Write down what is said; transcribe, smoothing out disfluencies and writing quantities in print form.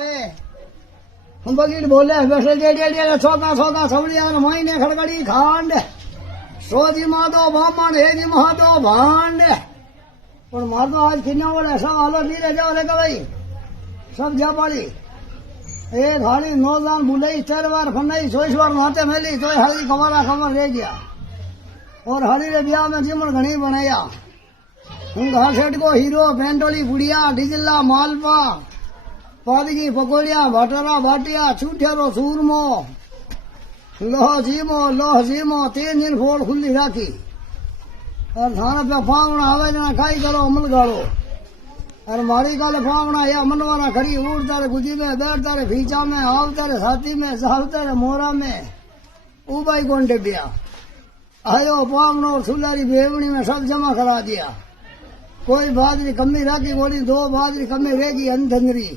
हम बगीर बोले वैसे डेढ़ छोका छोका सवड़िया महीने खड़गड़ी खांड सोजी माधो बामण हेजी महादो भांड पर मार तो आज किन्ना बोले सब हालो धीरे जाओ रे भाई सब जा पाली एक हाली नौजान बुलाई 4 बार फनाई 24 बार माथे मेली तो हाली खबर रह गया और हाली रे ब्याह में जिमण घनी बनाया हूँ घर सेठ को हीरो पेंटोली बुढ़िया डिजला मालपा पादगी पकोड़िया भटरा भाटिया छूठेरो सूरमो लोह जीमो 3 दिन फोड़ खुली राखी और थाना पे फावना आवे जना खाई करो अमल गाड़ो और मारी काले फावना या मनवाना खड़ी उड़ता रे गुजी में बैठता रे फीचा में आवता रे साथी में सावता रे मोरा में उबाई कौन डिबिया आयो फावनो और सुलारी बेवनी में सब जमा करा दिया कोई बाजरी कमी राखी बोली 2 बाजरी कमी रहेगी अंधंगरी